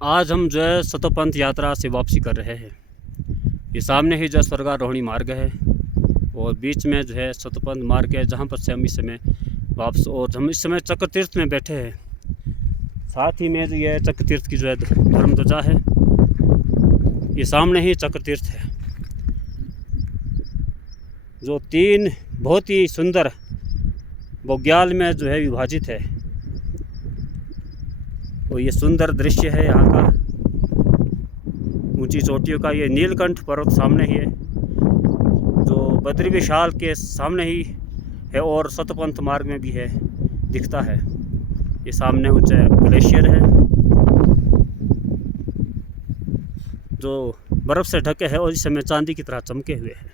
आज हम जो है सतोपंथ यात्रा से वापसी कर रहे हैं। ये सामने ही जो स्वर्गारोहणी मार्ग है और बीच में जो है सतोपंथ मार्ग है, जहाँ पर से हम इस समय वापस और हम इस समय चक्र तीर्थ में बैठे हैं। साथ ही में जो ये चक्र तीर्थ की जो है धर्म ध्वजा है, ये सामने ही चक्र तीर्थ है जो 3 बहुत ही सुंदर बुग्याल में जो है विभाजित है। और ये सुंदर दृश्य है यहाँ का, ऊंची चोटियों का। ये नीलकंठ पर्वत सामने ही है जो बद्री विशाल के सामने ही है और सतपंथ मार्ग में भी है, दिखता है। ये सामने ऊंचा ग्लेशियर है जो बर्फ़ से ढके है और इस समय चांदी की तरह चमके हुए हैं।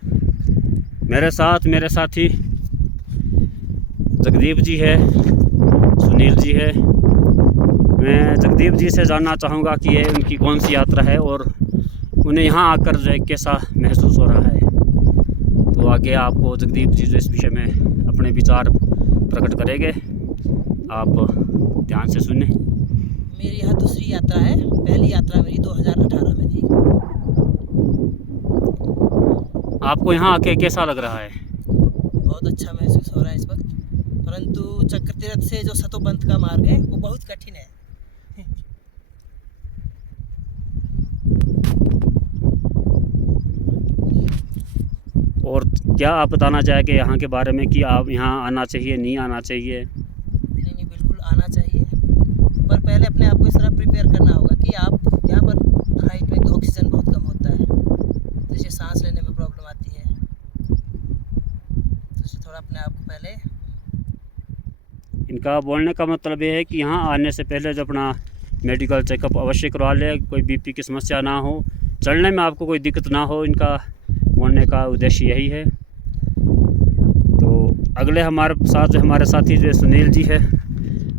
मेरे साथ मेरे साथी जगदीप जी है, सुनील जी है। मैं जगदीप जी से जानना चाहूँगा कि ये उनकी कौन सी यात्रा है और उन्हें यहाँ आकर जो है कैसा महसूस हो रहा है। तो आगे आपको जगदीप जी जो इस विषय में अपने विचार प्रकट करेंगे, आप ध्यान से सुने। मेरी यह दूसरी यात्रा है। पहली यात्रा मेरी 2018 में थी। आपको यहाँ आके कैसा लग रहा है? बहुत अच्छा महसूस हो रहा है इस वक्त, परंतु चक्र तीर्थ से जो सतोपंथ का मार्ग है वो बहुत कठिन है। और क्या आप बताना चाहेंगे यहाँ के बारे में कि आप यहाँ आना चाहिए, नहीं आना चाहिए? नहीं, बिल्कुल आना चाहिए, पर पहले अपने आप को इस तरह प्रिपेयर करना होगा कि आप यहाँ पर हाइट में ऑक्सीजन बहुत कम होता है, जैसे सांस लेने में प्रॉब्लम आती है। तो थोड़ा अपने आप को पहले, इनका बोलने का मतलब ये है कि यहाँ आने से पहले जो अपना मेडिकल चेकअप अवश्य करवा ले, कोई बीपी की समस्या ना हो, चलने में आपको कोई दिक्कत ना हो। इनका बोलने का उद्देश्य यही है। तो अगले हमारे साथ जो हमारे साथी जो सुनील जी है,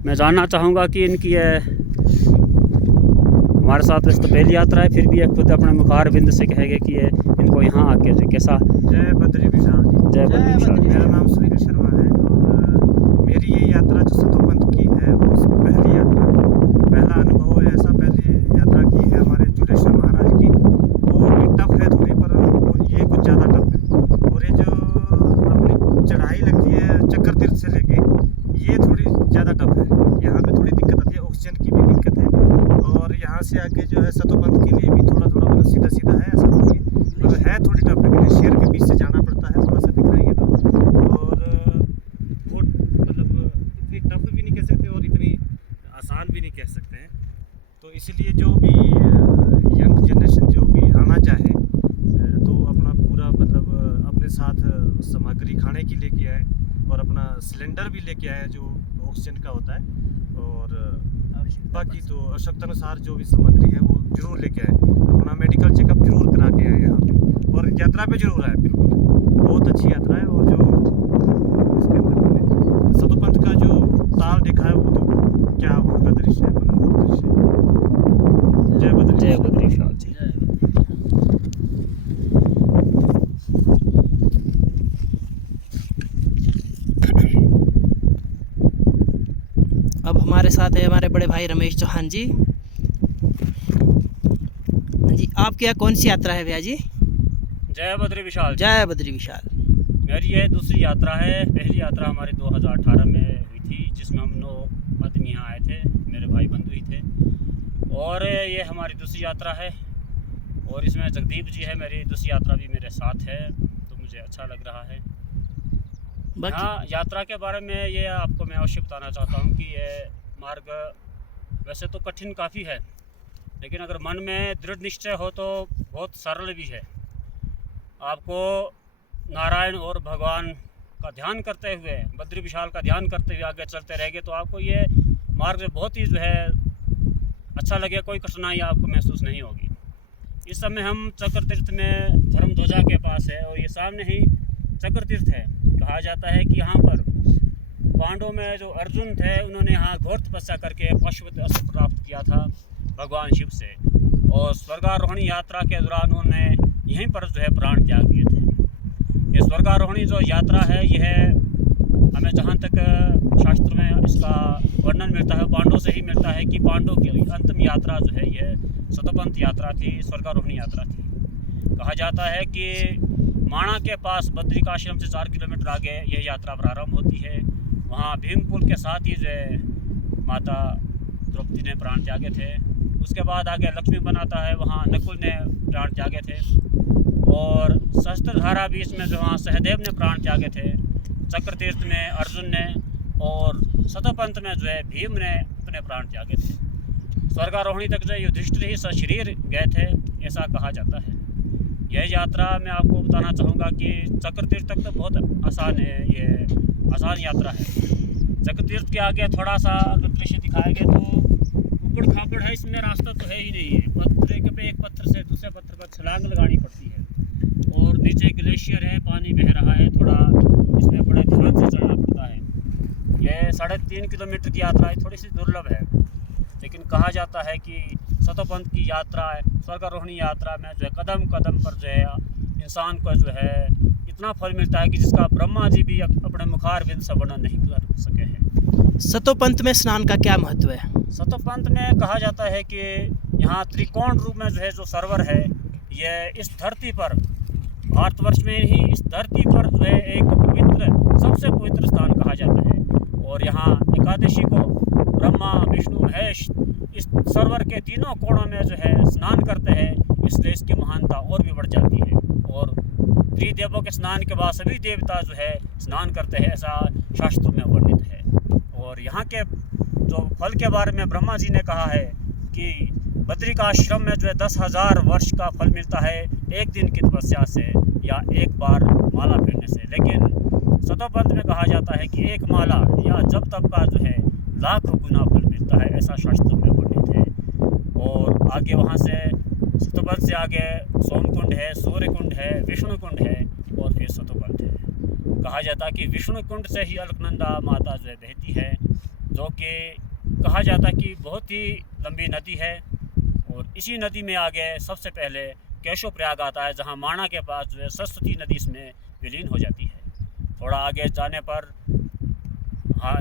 मैं जानना चाहूँगा कि इनकी हमारे साथ वैसे तो पहली यात्रा है, फिर भी ये खुद अपने मुखार बिंद से कहेंगे कि ये इनको यहाँ आके जो कैसा। जय बद्री विशाल जी। जय बद्री विशाल। मेरा नाम सुनील शर्मा है और मेरी ये यात्रा जो सतोपंथ की है वो पहली यात्रा है। पहला अनुभव है ऐसा, पहली यात्रा की है हमारे जुलेश्वर महाराज की। वो भी टफ है थोड़ी, पर ये कुछ ज़्यादा टफ है। और ये जो अपनी चढ़ाई लगती है चक्र तीर्थ से लेके, ये थोड़ी ज़्यादा टफ है। यहाँ पे थोड़ी दिक्कत आती है, ऑक्सीजन की भी दिक्कत है। और यहाँ से आगे जो है सतोपंथ के लिए भी थोड़ा थोड़ा मतलब सीधा सीधा है, ऐसा नहीं है, मतलब है थोड़ी टफ है। ग्लेशियर के बीच से जाना पड़ता है, थोड़ा सा दिखाएंगे तो। और वो मतलब इतनी टफ भी नहीं कह सकते और इतनी आसान भी नहीं कह सकते हैं। तो इसलिए जो भी यंग जनरेशन जो भी आना चाहे तो अपना पूरा मतलब अपने साथ सामग्री खाने की लेके आए और अपना सिलेंडर भी लेके आए जो ऑक्सीजन का होता है। और बाकी तो आवश्यकतानुसार जो भी सामग्री है वो जरूर लेके आए। अपना मेडिकल चेकअप जरूर करा के आए यहाँ पे, और यात्रा पे जरूर आए। बिल्कुल बहुत अच्छी यात्रा है। और जो इसके अंदर हमने सतोपंथ का जो ताल देखा है वो तो क्या वहाँ का दृश्य है, मनमोहक दृश्य है। जय बद्री विशाल जी। अब हमारे साथ है हमारे बड़े भाई रमेश चौहान जी। जी, आपकी यहाँ कौन सी यात्रा है भैया जी? जय बद्री विशाल। जय बद्री विशाल। मेरी ये दूसरी यात्रा है। पहली यात्रा हमारी 2018 में हुई थी, जिसमें हम 9 आदमी यहाँ आए थे, मेरे भाई बंधु ही थे। और ये हमारी दूसरी यात्रा है और इसमें जगदीप जी है, मेरी दूसरी यात्रा भी मेरे साथ है, तो मुझे अच्छा लग रहा है। हाँ, यात्रा के बारे में ये आपको मैं अवश्य बताना चाहता हूँ कि ये मार्ग वैसे तो कठिन काफ़ी है, लेकिन अगर मन में दृढ़ निश्चय हो तो बहुत सरल भी है। आपको नारायण और भगवान का ध्यान करते हुए, बद्री विशाल का ध्यान करते हुए आगे चलते रहेंगे तो आपको ये मार्ग बहुत ही जो है अच्छा लगेगा, कोई कठिनाई आपको महसूस नहीं होगी। इस समय हम चक्र तीर्थ में धर्म ध्वजा के पास है और ये सामने ही चक्र तीर्थ है। कहा जाता है कि यहाँ पर पांडवों में जो अर्जुन थे, उन्होंने यहाँ घोर तपस्या करके पाशुपत अस्त्र प्राप्त किया था भगवान शिव से, और स्वर्गारोहणी यात्रा के दौरान उन्होंने यहीं पर जो है प्राण त्याग दिए थे। ये स्वर्गारोहणी जो यात्रा है, यह हमें जहाँ तक शास्त्र में इसका वर्णन मिलता है, पांडवों से ही मिलता है कि पांडवों की अंतिम यात्रा जो है यह शतपंथ यात्रा थी, स्वर्गारोहणी यात्रा थी। कहा जाता है कि माणा के पास बद्रिकाश्रम से 4 किलोमीटर आगे यह यात्रा प्रारंभ होती है। वहाँ भीमकुल के साथ ही जो है माता द्रौपदी ने प्राण त्यागे थे। उसके बाद आगे लक्ष्मी बनाता है, वहाँ नकुल ने प्राण त्यागे थे, और सहस्त्रधारा बीच में जो वहाँ सहदेव ने प्राण त्यागे थे, चक्रतीर्थ में अर्जुन ने, और शतपंथ में जो है भीम ने अपने प्राण त्यागे थे। स्वर्गारोहणी तक जो है युधिष्ठिर ही सशरीर गए थे, ऐसा कहा जाता है। यह यात्रा मैं आपको बताना चाहूँगा कि चक्रतीर्थ तक तो बहुत आसान है, ये आसान यात्रा है। चक्रतीर्थ के आगे थोड़ा सा अगर दृश्य दिखाया गया तो ऊबड़ खाबड़ है, इसमें रास्ता तो है ही नहीं है। पत्थर पे एक पत्थर से दूसरे पत्थर पर छलांग लगानी पड़ती है, और नीचे ग्लेशियर है, पानी बह रहा है, थोड़ा इसमें बड़े ध्यान से चलना पड़ता है। यह 3.5 किलोमीटर की यात्रा है, थोड़ी सी दुर्लभ है, लेकिन कहा जाता है कि शतपंथ की यात्रा स्वर्गारोहणी यात्रा में जो है कदम कदम पर जो है इंसान को जो है इतना फल मिलता है कि जिसका ब्रह्मा जी भी अपने मुखारबिंद से वर्णन नहीं कर सके हैं। शतपंथ में स्नान का क्या महत्व है? शतपंथ में कहा जाता है कि यहाँ त्रिकोण रूप में जो है जो सरोवर है, यह इस धरती पर, भारतवर्ष में ही इस धरती पर जो है एक पवित्र, सबसे पवित्र स्थान कहा जाता है। और यहाँ एकादशी को ब्रह्मा विष्णु महेश इस सरोवर के तीनों कोणों में जो है स्नान करते हैं, इसलिए इसकी महानता और भी बढ़ जाती है। और त्रिदेवों के स्नान के बाद सभी देवता जो है स्नान करते हैं, ऐसा शास्त्रों में वर्णित है। और यहाँ के जो फल के बारे में ब्रह्मा जी ने कहा है कि बद्रिकाश्रम में जो है 10,000 वर्ष का फल मिलता है, एक दिन की तपस्या से या एक बार माला फेरने से। लेकिन शतपंथ में कहा जाता है कि एक माला या जब तक का जो है लाखों गुना फल मिलता है, ऐसा शास्त्र में वर्णित है। और आगे वहाँ से शतपंथ से आगे सोमकुंड है, सूर्यकुंड है, विष्णुकुंड है, और फिर शतपंथ है। कहा जाता है कि विष्णुकुंड से ही अलकनंदा माता जो है बहती है, जो कि कहा जाता है कि बहुत ही लंबी नदी है। और इसी नदी में आगे सबसे पहले केशव प्रयाग आता है, जहाँ माणा के पास जो है सरस्वती नदी इसमें विलीन हो जाती है। थोड़ा आगे जाने पर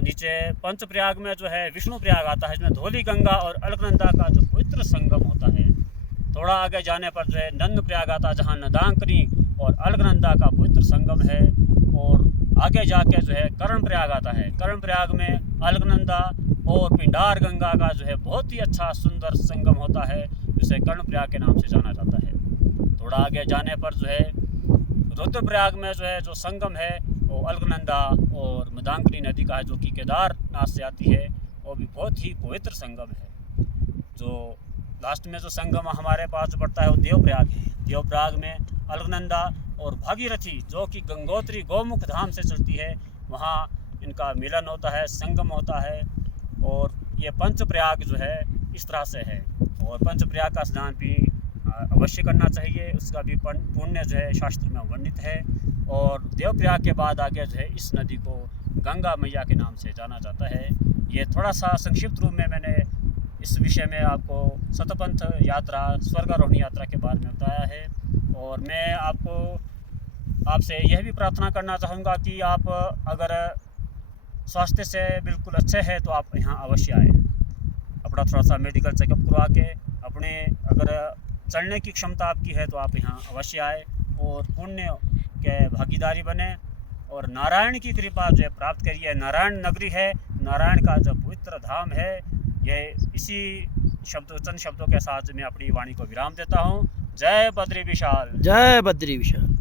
नीचे पंचप्रयाग में जो है विष्णु प्रयाग आता है, इसमें धौली गंगा और अलकनंदा का जो पवित्र संगम होता है। थोड़ा आगे जाने पर जो है नंद प्रयाग आता है, जहाँ नदांकनी और अलकनंदा का पवित्र संगम है। और आगे जाके जो है कर्ण प्रयाग आता है, कर्ण प्रयाग में अलकनंदा और पिंडार गंगा का जो है बहुत ही अच्छा सुंदर संगम होता है, जिसे कर्ण प्रयाग के नाम से जाना जाता है। थोड़ा आगे जाने पर जो है रुद्रप्रयाग में जो है जो संगम है वो अलकनंदा और मदांकनी नदी का है, जो कि केदारनाथ से आती है, वो भी बहुत ही पवित्र संगम है। जो लास्ट में जो संगम हमारे पास जो पड़ता है वो देवप्रयाग है। देवप्रयाग में अलकनंदा और भागीरथी, जो कि गंगोत्री गौमुख धाम से चलती है, वहाँ इनका मिलन होता है, संगम होता है। और ये पंचप्रयाग जो है इस तरह से है, और पंचप्रयाग का स्नान भी अवश्य करना चाहिए, उसका भी पुण्य जो है शास्त्र में वर्णित है। और देवप्रयाग के बाद आगे जो है इस नदी को गंगा मैया के नाम से जाना जाता है। ये थोड़ा सा संक्षिप्त रूप में मैंने इस विषय में आपको शतपंथ यात्रा, स्वर्गारोहणी यात्रा के बारे में बताया है। और मैं आपसे यह भी प्रार्थना करना चाहूँगा कि आप अगर स्वास्थ्य से बिल्कुल अच्छे हैं तो आप यहाँ अवश्य आए, अपना थोड़ा सा मेडिकल चेकअप करवा के, अपने अगर चलने की क्षमता आपकी है तो आप यहाँ अवश्य आए और पुण्य के भागीदारी बने और नारायण की कृपा जो है प्राप्त करिए। नारायण नगरी है, नारायण का जो पवित्र धाम है, यह इसी चंद शब्दों के साथ मैं अपनी वाणी को विराम देता हूँ। जय बद्री विशाल। जय बद्री विशाल।